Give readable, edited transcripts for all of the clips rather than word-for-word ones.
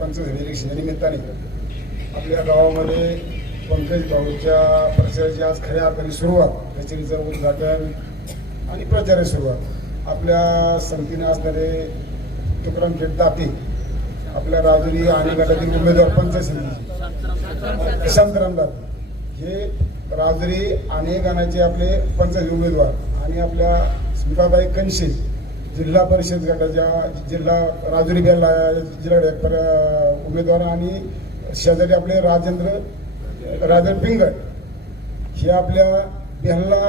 पंचायत इलेक्शनच्या निमित्ताने आपल्या गावामध्ये पंकज भाऊच्या प्रचाराची आज खऱ्या अर्थाने सुरुवात, कचेरीचं उद्घाटन आणि प्रचाराची सुरुवात. आपल्या संगतीने असणारे तुकाराम शेठ दाते, आपल्या राजुरी आणि गटातील उमेदवार पंचायत समितीचे शांताराम दाते, हे राजुरी आणि गाण्याचे आपले पंचायत उमेदवार, आणि आपल्या स्मिताताई कनशे जिल्हा परिषद गटाच्या जिल्हा राजुरी जिल्हा उमेदवार, आणि शेजारी आपले राजन पिंगट हे आपल्या बेहला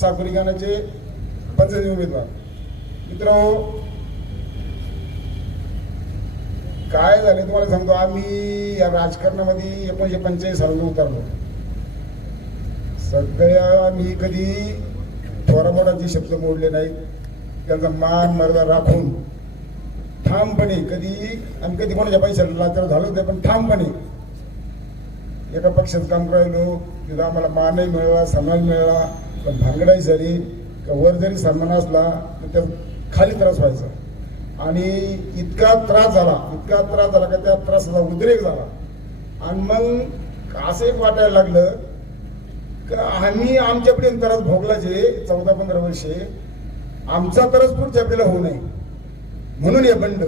साकोरी गाण्याचे पंचायत उमेदवार. मित्रांनो, काय झाले तुम्हाला सांगतो. आम्ही या राजकारणामध्ये 1945 साली उतरलो. सगळ्या मी कधी थोरामोठांचे शब्द मोडले नाहीत. त्यांचा मान मर्यादा राखून ठामपणे, आम्ही कधी कोणाच्या पैशाला लाचार झालो नाही, पण ठामपणे एका पक्षात काम करायलो. तिथं आम्हाला मानही मिळाला, सन्मान मिळाला, पण भांगडाई झाली का वर जरी सन्मान असला तर त्यात खाली त्रास व्हायचा. आणि इतका त्रास झाला का त्या त्रासाचा उद्रेक झाला. आणि मग असं एक वाटायला लागलं का आम्ही आमच्यापर्यंत त्रास भोगला जे 14-15 वर्षे, आमचा त्रास पुढच्या आपल्याला होऊ नये म्हणून हे बंड.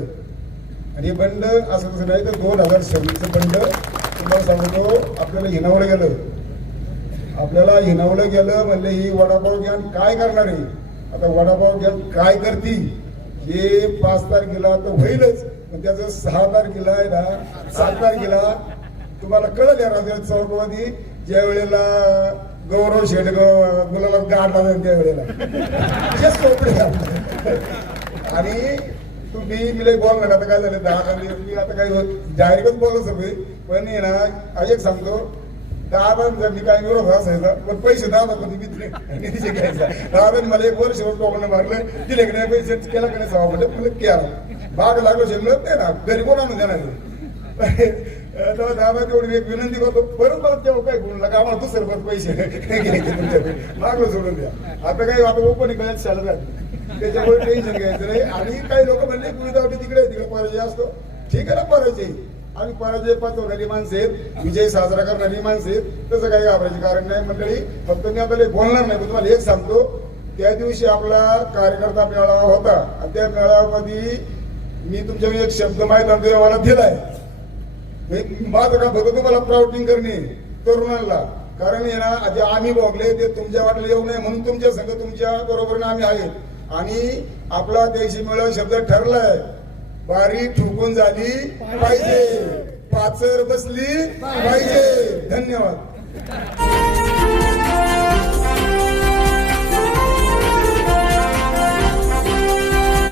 आणि हे बंड असं तसं नाही तर 2026चं बंड तुम्हाला सांगतो. आपल्याला हिनावलं गेलं म्हणले ही वडापाव घ्या काय करणार आहे. आता वडापाव घ्या काय करती हे 5 तारखेला तर होईलच, पण त्याचं 6 तारखेला आहे ना 7 तारखेला तुम्हाला कळलं या राजा चौकमध्ये ज्या वेळेला गौरव शेठ मुलाला गाठ लागेल त्यावेळेला आणि तुम्ही मी बोलणार. आता काय झालं 10 मी आता काय डायरेक्टच बोललो सगळे, पण ना एक सांगतो, दादा मी काय विरोध असायचा, पण पैसे दादा कधी निधी घ्यायचा. दादाने मला 1 वर्ष टोकणं मारलं, दिले की नाही पैसे केला की नाही सहा म्हटलं मला केला भाग लागलो मिळत नाही ना, घरी कोण आणून देणार. दादा तेवढी एक विनंती करतो, परत मला तेव्हा काय बोलू नका, आम्हाला दुसरं परत पैसे घ्यायचे तुमच्याकडे, मागलं सोडून द्या. आता काही आता ओपन कळत चालत राहते, त्याच्यामुळे टेन्शन घ्यायचं नाही. आणि काही लोक म्हणले विदावटी तिकडे पराजय असतो. ठीक आहे ना, पराजय आम्ही पराजय पचवणारी माणसं आहेत, विजय साजरा करणारी माणसं आहेत, तसं काही घाबरायचे कारण नाही मंडळी. फक्त मी आता बोलणार नाही, पण तुम्हाला एक सांगतो, त्या दिवशी आपला कार्यकर्ता मेळावा होता आणि त्या मेळाव्यामध्ये मी तुमच्या एक शब्द माहिती मला दिलाय. माझं का फक्त तुम्हाला प्राउटिंग करणे तरुणांना, कारण आहे ना जे आम्ही भोगले ते तुमच्या वाटलं येऊ नये म्हणून तुमच्या संघ तुमच्या बरोबरीने आम्ही आहेत. आणि आपला देशी मेळावा शब्द ठरलाय, बारी ठोकून झाली पाहिजे, पाचर बसली पाहिजे. धन्यवाद.